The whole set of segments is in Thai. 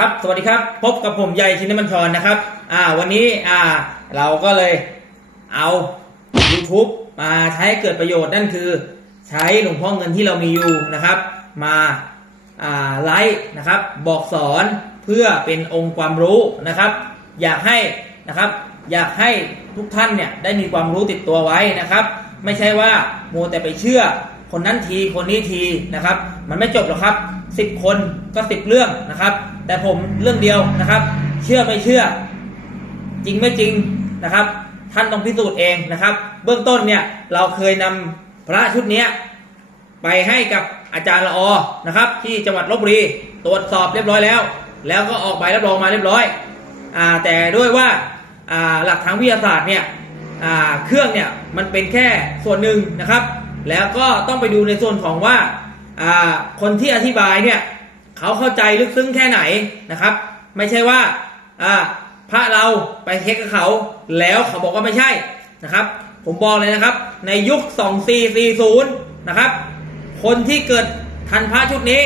ครับ สวัสดีครับ พบกับผมใหญ่ชินมัญชรนะครับ อ่า วันนี้ อ่า เราก็เลยเอา YouTube มาใช้ให้เกิดประโยชน์นั่นคือ ใช้หลวงพ่อเงินที่เรามีอยู่นะครับ มา อ่า ไลฟ์นะครับ บอกสอนเพื่อเป็นองค์ความรู้นะครับ อยากให้นะครับ อยากให้ทุกท่านเนี่ยได้มีความรู้ติดตัวไว้นะครับ ไม่ใช่ว่าโมแต่ไปเชื่อ คนนั้นทีคนนี้ทีนะครับ มันไม่จบหรอกครับสิบคนก็สิบเรื่องนะครับ แต่ผมเรื่องเดียวนะครับ เชื่อไม่เชื่อ จริงไม่จริงนะครับ ท่านต้องพิสูจน์เองนะครับ เบื้องต้นเนี่ยเราเคยนำพระชุดเนี้ยไปให้กับอาจารย์ละออนะครับ ที่จังหวัดลบบุรีตรวจสอบเรียบร้อยแล้ว แล้วก็ออกใบรับรองมาเรียบร้อยอแต่ด้วยว่าหลักทางวิทยาศาสตร์เนี่ยเครื่องเนี่ยมันเป็นแค่ส่วนหนึ่งนะครับ แล้วก็ต้องไปดูในส่วนของว่าคนที่อธิบายเนี่ยเขาเข้าใจลึกซึ้งแค่ไหนนะครับ ไม่ใช่ว่าอ่าพระเราไปเช็คกับเขา แล้วเขาบอกว่าไม่ใช่นะครับ ผมบอกเลยนะครับ ในยุค 2440 นะครับ คนที่เกิดทันพระชุดนี้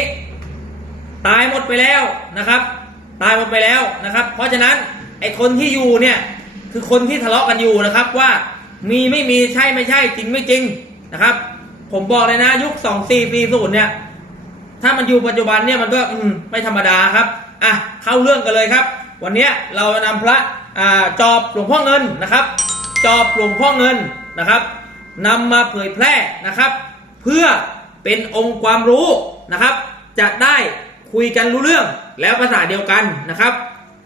ตายหมดไปแล้วนะครับ ตายหมดไปแล้วนะครับ เพราะฉะนั้นไอคนที่อยู่เนี่ยคือคนที่ทะเลาะกันอยู่นะครับว่ามีไม่มีใช่ไม่ใช่จริงไม่จริง นะครับ ผมบอกเลยนะยุค 2440 เนี่ย ถ้ามันอยู่ปัจจุบันเนี่ยมันก็อืมไม่ธรรมดาครับอะเข้าเรื่องกันเลยครับ วันนี้เรานำพระอ่าจอบหลวงพ่อเงินนะครับ จอบหลวงพ่อเงินนะครับนำมาเผยแพร่นะครับ เพื่อเป็นองค์ความรู้นะครับ จะได้คุยกันรู้เรื่องแล้วภาษาเดียวกันนะครับ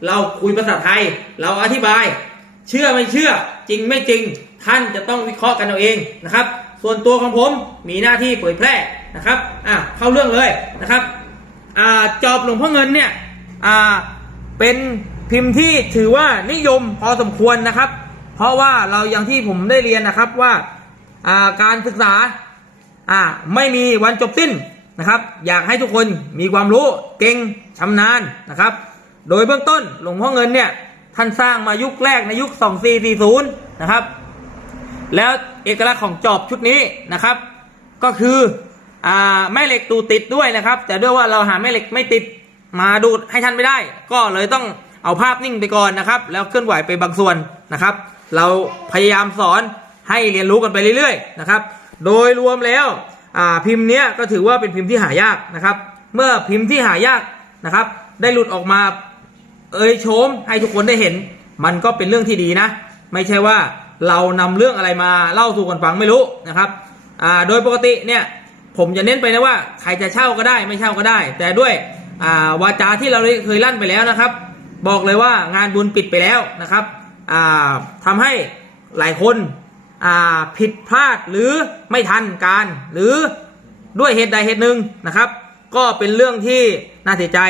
เราคุยภาษาไทยเราอธิบาย เชื่อไม่เชื่อจริงไม่จริง ท่านจะต้องวิเคราะห์กันเอาเองนะครับ ส่วนตัวของผมมีหน้าที่เผยแพร่นะครับอะเข้าเรื่องเลยนะครับอ่าจอบหลวงพ่อเงินเนี่ยอ่าเป็นพิมพ์ที่ถือว่านิยมพอสมควรนะครับ เพราะว่าเราอย่างที่ผมได้เรียนนะครับว่าอ่าการศึกษาอ่าไม่มีวันจบสิ้นนะครับ อยากให้ทุกคนมีความรู้เก่งชำนาญนะครับ โดยเบื้องต้นหลวงพ่อเงินเนี่ยท่านสร้างมายุคแรกในยุค 2440 นะครับ แล้วเอกลักษณ์ของจอบชุดนี้นะครับ ก็คืออแม่เหล็กดูติดด้วยนะครับ แต่ด้วยว่าเราหาแม่เหล็กไม่ติดมาดูดให้ท่านไม่ได้ ก็เลยต้องเอาภาพนิ่งไปก่อนนะครับ แล้วเคลื่อนไหวไปบางส่วนนะครับ เราพยายามสอนให้เรียนรู้กันไปเรื่อยๆนะครับ โดยรวมแล้วพิมพ์เนี้ยก็ถือว่าเป็นพิมพ์ที่หายากนะครับ เมื่อพิมพ์ที่หายากนะครับ ได้หลุดออกมาเอ่ยโฉมให้ทุกคนได้เห็น มันก็เป็นเรื่องที่ดีนะ ไม่ใช่ว่า เรานำเรื่องอะไรมาเล่าสู่กันฟังไม่รู้นะครับอ่าโดยปกติเนี่ยผมจะเน้นไปนะว่าใครจะเช่าก็ได้ไม่เช่าก็ได้ แต่ด้วยอ่าวาจาที่เราเคยลั่นไปแล้วนะครับ บอกเลยว่างานบุญปิดไปแล้วนะครับอ่าทำให้หลายคนอ่าผิดพลาดหรือไม่ทันการ หรือด้วยเหตุใดเหตุหนึ่งนะครับ ก็เป็นเรื่องที่น่าเสียใจ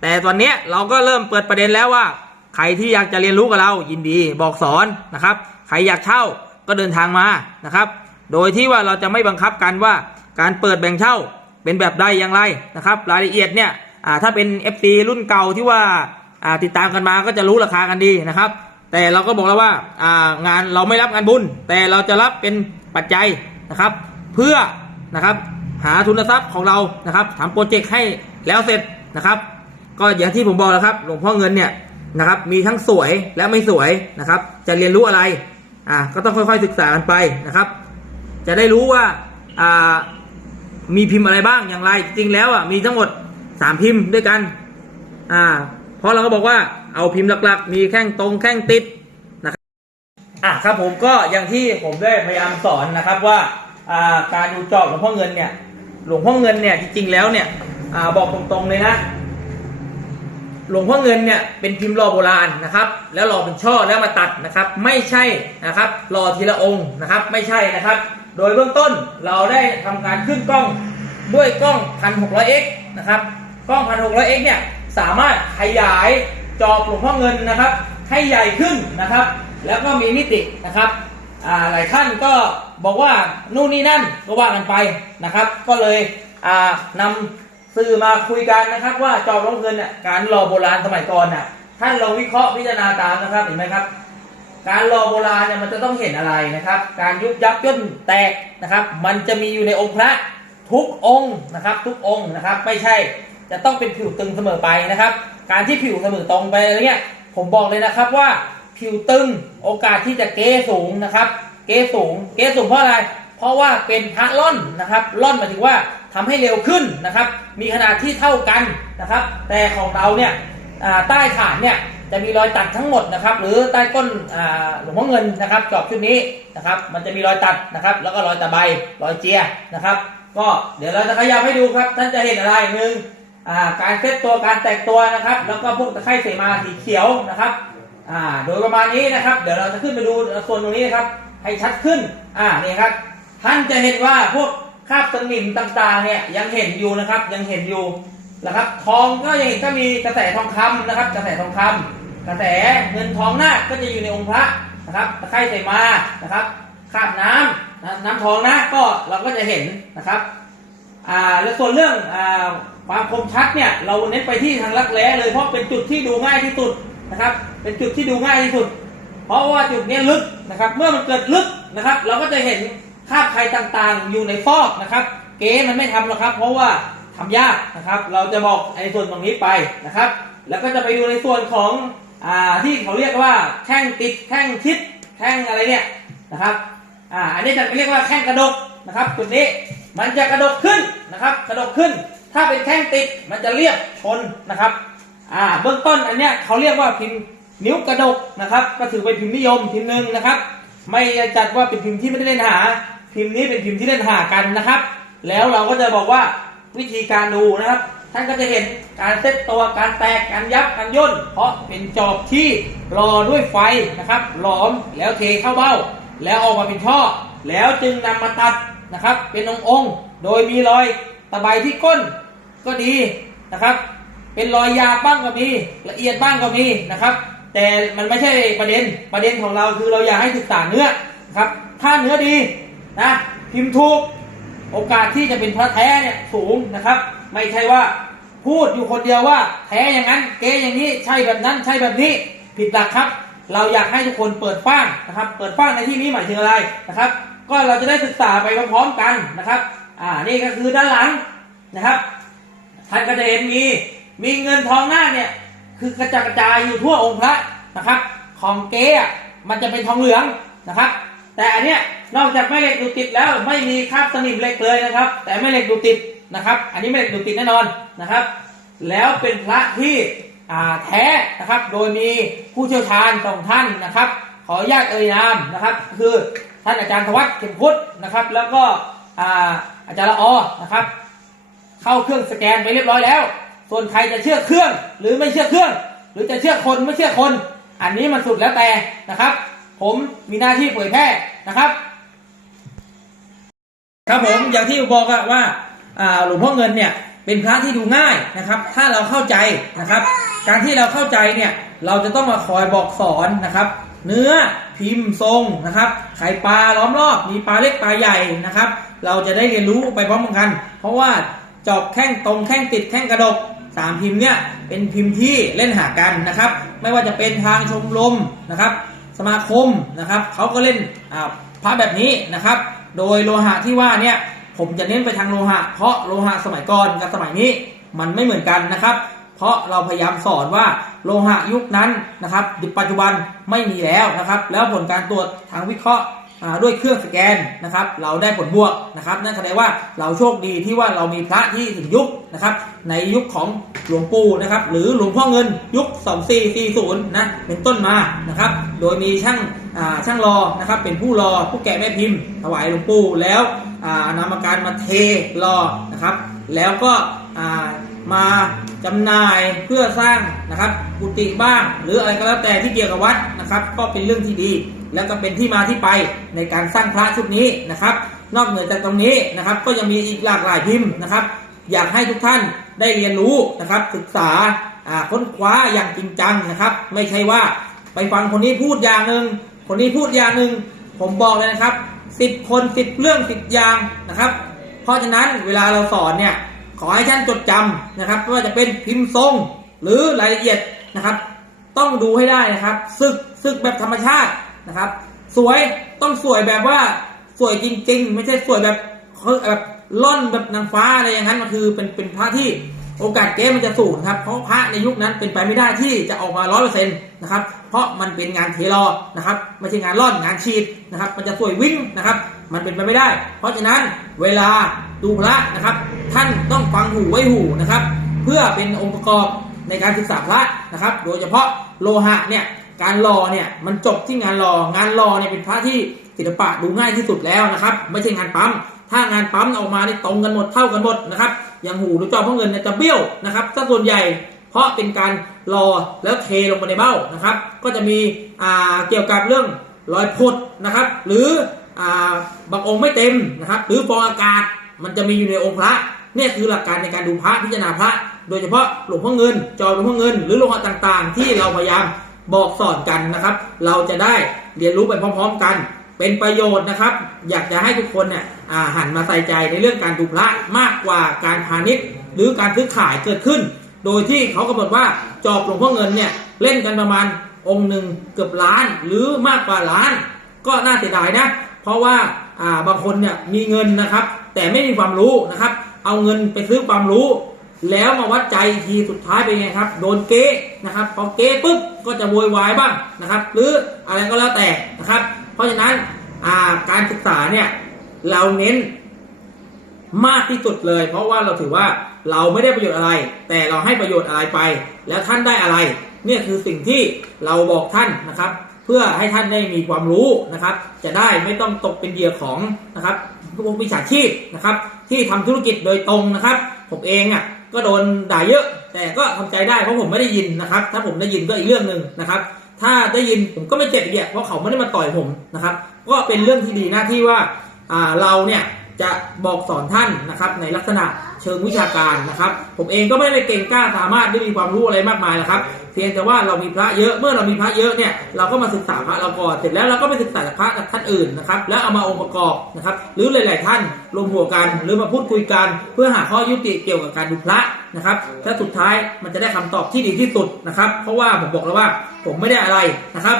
แต่ตอนนี้เราก็เริ่มเปิดประเด็นแล้วว่า ใครที่อยากจะเรียนรู้กับเรายินดีบอกสอนนะครับ รอยากเช่าก็เดินทางมานะครับ โดยที่ว่าเราจะไม่บังคับกันว่าการเปิดแบ่งเช่าเป็นแบบใดอย่างไรนะครับ รายละเอียดเนี่ยถ้าเป็น FC รุ่นเก่าที่ว่าติดตามกันมาก็จะรู้ราคากันดีนะครับ แต่เราก็บอกแล้วว่าอ่างานเราไม่รับงานบุญ แต่เราจะรับเป็นปัจจัยนะครับ เพื่อนะครับหาทุนทรัพย์ของเรานะครับทำโปรเจกต์ให้แล้วเสร็จนะครับ ก็อย่างที่ผมบอกแล้วครับ หลวงพ่อเงินเนี่ยนะครับมีทั้งสวยและไม่สวยนะครับ จะเรียนรู้อะไร อ่าก็ต้องค่อยๆศึกษากันไปนะครับ จะได้รู้ว่าอ่ามีพิมพ์อะไรบ้างอย่างไร จริงแล้วอะมีทั้งหมดสามพิมพ์ด้วยกันอ่าเพราะเราก็บอกว่าเอาพิมพ์หลักๆ มีแข้งตรงแข้งติดนะครับอะครับผมก็อย่างที่ผมได้พยายามสอนนะครับว่าอ่าการดูจอบหลวงพ่อเงินเนี่ยหลวงพ่อเงินเนี่ยจริงๆแล้วเนี่ยอ่าบอกตรงๆเลยนะ หลวงพ่อเงินเนี่ยเป็นพิมพ์รอโบราณนะครับ แล้วรอเป็นช่อแล้วมาตัดนะครับ ไม่ใช่นะครับรอทีละองค์นะครับ ไม่ใช่นะครับ โดยเบื้องต้นเราได้ทำการขึ้นกล้องด้วยกล้อง 1600x นะครับ กล้อง 1600x เนี่ยสามารถขยายจอหลวงพ่อเงินนะครับ ให้ใหญ่ขึ้นนะครับ แล้วก็มีมิตินะครับหลายท่านก็บอกว่านู่นนี่นั่นก็ว่ากันไปนะครับ ก็เลยอ่านำ สื่อมาคุยกันนะครับ ว่าจอบร้องเงินเนี่ยการรอโบราณสมัยก่อนน่ะท่านลองวิเคราะห์พิจารณาตามนะครับเห็นไหมครับ การรอโบราณเนี่ยมันจะต้องเห็นอะไรนะครับ การยุบยับย่นแตกนะครับ มันจะมีอยู่ในองค์พระทุกองค์นะครับ ทุกองค์นะครับ ไม่ใช่จะต้องเป็นผิวตึงเสมอไปนะครับ การที่ผิวเสมอตรงไปอะไรเงี้ยผมบอกเลยนะครับว่าผิวตึงโอกาสที่จะเก้สูงนะครับ เก้สูง เก้สูงเพราะอะไร เพราะว่าเป็นพระล่อนนะครับล่อนหมายถึงว่า ทำให้เร็วขึ้นนะครับ มีขนาดที่เท่ากันนะครับ แต่ของเราเนี่ยใต้ฐานเนี่ยจะมีรอยตัดทั้งหมดนะครับ หรือใต้ก้นหลวงพ่อเงินนะครับจอบชุดนี้นะครับ มันจะมีรอยตัดนะครับ แล้วก็รอยตะไบรอยเจียนะครับ ก็เดี๋ยวเราจะขยับให้ดูครับ ท่านจะเห็นอะไรหนึ่งการเซตตัวการแตกตัวนะครับ แล้วก็พวกตะไคร่เสมาสีเขียวนะครับโดยประมาณนี้นะครับ เดี๋ยวเราจะขึ้นไปดูส่วนตรงนี้นะครับ ให้ชัดขึ้นอ่านี่ครับท่านจะเห็นว่าพวก คราบสนิมต่างๆเนี่ยยังเห็นอยู่นะครับยังเห็นอยู่นะครับ ทองก็ยังเห็นก็มีกระแสทองคำนะครับ กระแสทองคำกระแสเงินทองหน้าก็จะอยู่ในองค์พระนะครับตะไคร่ใส่มานะครับคราบน้ำนะน้ำทองนะก็เราก็จะเห็นนะครับอ่าแล้วส่วนเรื่องอ่าความคมชัดเนี่ยเราเน้นไปที่ทางรักแร้เลยเพราะเป็นจุดที่ดูง่ายที่สุดนะครับ เป็นจุดที่ดูง่ายที่สุด เพราะว่าจุดนี้ลึกนะครับ เมื่อมันเกิดลึกนะครับ เราก็จะเห็น คราบใครต่างๆ อยู่ในฟอกนะครับ เก๊มันไม่ทำหรอกครับ เพราะว่าทำยากนะครับ เราจะบอกไอ้ส่วนตรงนี้ไปนะครับ แล้วก็จะไปดูในส่วนของอ่าที่เขาเรียกว่าแข้งติดแข้งชิดแข้งอะไรเนี่ยนะครับอ่าอันนี้จะเรียกว่าแข้งกระดกนะครับจุดนี้มันจะกระดกขึ้นนะครับกระดกขึ้น ถ้าเป็นแข้งติดมันจะเรียบชนนะครับอ่าเบื้องต้นอันเนี้ยเขาเรียกว่าพิมพ์นิ้วกระดกนะครับ ก็ถือเป็นพิมพ์นิยมพิมพ์หนึ่งนะครับ ไม่จัดว่าเป็นพิมพ์ที่ไม่ได้เล่นหา พิมพ์นี้เป็นพิมพ์ที่เล่นหากันนะครับ แล้วเราก็จะบอกว่าวิธีการดูนะครับ ท่านก็จะเห็นการเซตตัวการแตกการยับการย่น เพราะเป็นจอบที่รอด้วยไฟนะครับ หลอมแล้วเทเข้าเบ้า แล้วออกมาเป็นช่อ แล้วจึงนำมาตัดนะครับ เป็นองค์องค์โดยมีรอยตะไบที่ก้นก็ดีนะครับ เป็นรอยยาบ้างก็มีละเอียดบ้างก็มีนะครับ แต่มันไม่ใช่ประเด็นประเด็นของเราคือเราอยากให้ศึกษาเนื้อครับถ้าเนื้อดี นะพิมพ์ถูกโอกาสที่จะเป็นพระแท้เนี่ยสูงนะครับ ไม่ใช่ว่าพูดอยู่คนเดียวว่า แท้อย่างนั้นเก๊อย่างนี้ใช่แบบนั้นใช่แบบนี้ผิดหลักครับ เราอยากให้ทุกคนเปิดฟ้างนะครับ เปิดฟ้างในที่นี้หมายถึงอะไรนะครับ ก็เราจะได้ศึกษาไปพร้อมๆกันนะครับอ่านี่ก็คือด้านหลังนะครับท่านก็จะเห็นมีมีเงินทองหน้าเนี่ยคือกระจายกระจายอยู่ทั่วองค์พระนะครับ ของเก๊อะมันจะเป็นทองเหลืองนะครับ แต่อันเนี้ยนอกจากแม่เหล็กดูดติดแล้วไม่มีคราบสนิมเหล็กเลยนะครับ แต่แม่เหล็กดูดติดนะครับ อันนี้แม่เหล็กดูดติดแน่นอนนะครับ แล้วเป็นพระที่แท้นะครับ โดยมีผู้เชี่ยวชาญสองท่านนะครับ ขออนุญาตเอ่ยนามนะครับ คือท่านอาจารย์ธวัฒน์เข็มพุทธนะครับ แล้วก็อาอาจารย์ละออนะครับ เข้าเครื่องสแกนไปเรียบร้อยแล้ว ส่วนใครจะเชื่อเครื่อง หรือไม่เชื่อเครื่อง หรือจะเชื่อคนไม่เชื่อคน อันนี้มันสุดแล้วแต่นะครับ ผมมีหน้าที่เผยแพร่นะครับ ครับผมอย่างที่บอกอะว่าหลวงพ่อเงินเนี่ยเป็นพระที่ดูง่ายนะครับ ถ้าเราเข้าใจนะครับ การที่เราเข้าใจเนี่ยเราจะต้องมาคอยบอกสอนนะครับ เนื้อพิมพ์ทรงนะครับ ไข่ปลาล้อมรอบมีปลาเล็กปลาใหญ่นะครับ เราจะได้เรียนรู้ไปพร้อมกัน เพราะว่าจอบแข้งตรงแข้งติดแข้งกระดกสามพิมพ์เนี่ยเป็นพิมพ์ที่เล่นหากันนะครับ ไม่ว่าจะเป็นทางชมรมนะครับ สมาคมนะครับเขาก็เล่นอ่าพระแบบนี้นะครับ โดยโลหะที่ว่าเนี่ยผมจะเน้นไปทางโลหะ เพราะโลหะสมัยก่อนกับสมัยนี้มันไม่เหมือนกันนะครับ เพราะเราพยายามสอนว่าโลหะยุคนั้นนะครับปัจจุบันไม่มีแล้วนะครับ แล้วผลการตรวจทางวิเคราะห์ ด้วยเครื่องสแกนนะครับ เราได้ผลบวกนะครับ นั่นแสดงว่าเราโชคดีที่ว่าเรามีพระที่ถึงยุคนะครับ ในยุคของหลวงปู่นะครับ หรือหลวงพ่อเงินยุค 2440 นะเป็นต้นมานะครับ โดยมีช่างช่างรอนะครับ เป็นผู้รอผู้แกะแม่พิมพ์ถวายหลวงปู่แล้วนำอาการมาเทรอนะครับ แล้วก็มาจำหน่ายเพื่อสร้างนะครับกุฏิบ้าง หรืออะไรก็แล้วแต่ที่เกี่ยวกับวัดนะครับ ก็เป็นเรื่องที่ดี แล้วก็เป็นที่มาที่ไปในการสร้างพระชุดนี้นะครับ นอกเหนือจากตรงนี้นะครับ ก็ยังมีอีกหลากหลายพิมพ์นะครับ อยากให้ทุกท่านได้เรียนรู้นะครับ ศึกษาค้นคว้าอย่างจริงจังนะครับ ไม่ใช่ว่าไปฟังคนนี้พูดอย่างหนึ่งคนนี้พูดอย่างหนึ่งผมบอกเลยนะครับสิบคนสิบเรื่องสิบอย่างนะครับ เพราะฉะนั้นเวลาเราสอนเนี่ยขอให้ท่านจดจำนะครับไม่ว่าจะเป็นพิมพ์ทรงหรือรายละเอียดนะครับ ต้องดูให้ได้นะครับ ศึกศึกแบบธรรมชาติ นะครับ สวยต้องสวยแบบว่าสวยจริง ๆ ไม่ใช่สวยแบบแบบล่อนแบบนางฟ้าอะไรอย่างนั้นมันคือเป็นเป็นพระที่โอกาสเก๊มันจะสูงนะครับ เพราะพระในยุคนั้นเป็นไปไม่ได้ที่จะออกมาร้อยเปอร์เซ็นต์นะครับ เพราะมันเป็นงานเทรอนะครับ ไม่ใช่งานร่อนงานฉีดนะครับ มันจะสวยวิ่งนะครับ มันเป็นไปไม่ได้ เพราะฉะนั้นเวลาดูพระนะครับ ท่านต้องฟังหูไว้หูนะครับ เพื่อเป็นองค์ประกอบในการศึกษาพระนะครับ โดยเฉพาะโลหะเนี่ย การรอเนี่ยมันจบที่งานรองานรอเนี่ยเป็นพระที่ศิลปะดูง่ายที่สุดแล้วนะครับ ไม่ใช่งานปั๊มถ้างานปั๊มออกมานี่ตรงกันหมดเท่ากันหมดนะครับ อย่างหูหรือจอพระเงินเนี่ยจะเบี้ยวนะครับส่วนใหญ่เพราะเป็นการรอแล้วเทลงไปในเบ้านะครับ ก็จะมีอ่าเกี่ยวกับเรื่องรอยพดนะครับ หรืออ่าบางองค์ไม่เต็มนะครับ หรือฟองอากาศมันจะมีอยู่ในองค์พระเนี่ยคือหลักการในการดูพระพิจารณาพระ โดยเฉพาะหลวงพ่อเงิน จอหลวงพ่อเงิน หรือโลหะต่างๆ ที่เราพยายาม บอกสอนกันนะครับ เราจะได้เรียนรู้ไปพร้อม ๆ กัน เป็นประโยชน์นะครับ อยากจะให้ทุกคนเนี่ยหันมาใส่ใจในเรื่องการดูพระมากกว่าการพาณิชย์ หรือการซื้อขายเกิดขึ้น โดยที่เขากำหนดว่าจอบหลวงพ่อเงินเนี่ยเล่นกันประมาณองค์หนึ่งเกือบล้านหรือมากกว่าล้าน ก็น่าเสียดายนะเพราะว่าอ่าบางคนเนี่ยมีเงินนะครับ แต่ไม่มีความรู้นะครับ เอาเงินไปซื้อความรู้ แล้วมาวัดใจทีสุดท้ายเป็นไงครับ โดนเก๊นะครับพอเก๊ปุ๊บก็จะโวยวายบ้างนะครับ หรืออะไรก็แล้วแต่นะครับ เพราะฉะนั้นาการศึกษาเนี่ยเราเน้นมากที่สุดเลย เพราะว่าเราถือว่าเราไม่ได้ประโยชน์อะไร แต่เราให้ประโยชน์อะไรไป แล้วท่านได้อะไรเนี่ยคือสิ่งที่เราบอกท่านนะครับ เพื่อให้ท่านได้มีความรู้นะครับ จะได้ไม่ต้องตกเป็นเหยื่อของนะครับพวกวิชาชีพนะครับ ที่ทำธุรกิจโดยตรงนะครับ ผมเองอะ ก็โดนด่าเยอะ แต่ก็ทำใจได้เพราะผมไม่ได้ยินนะครับ ถ้าผมได้ยินก็อีกเรื่องหนึ่งนะครับ ถ้าได้ยินผมก็ไม่เจ็บอีกอะเพราะเขาไม่ได้มาต่อยผมนะครับ ก็เป็นเรื่องที่ดีหน้าที่ว่าเราเนี่ยจะบอกสอนท่านนะครับในลักษณะ เชิงวิชาการนะครับ ผมเองก็ไม่ได้เก่งกล้าสามารถได้มีความรู้อะไรมากมายหรอกครับ เพียงแต่ว่าเรามีพระเยอะเมื่อเรามีพระเยอะเนี่ยเราก็มาศึกษาพระเราก่อนเสร็จแล้วเราก็ไปศึกษาจากพระจากท่านอื่นนะครับ แล้วเอามาองค์ประกอบนะครับ หรือหลาย ๆ ท่านรวมหัวกันหรือมาพูดคุยกัน เพื่อหาข้อยุติเกี่ยวกับการดูพระนะครับและสุดท้ายมันจะได้คำตอบที่ดีที่สุดนะครับ เพราะว่าผมบอกแล้วว่าผมไม่ได้อะไรนะครับ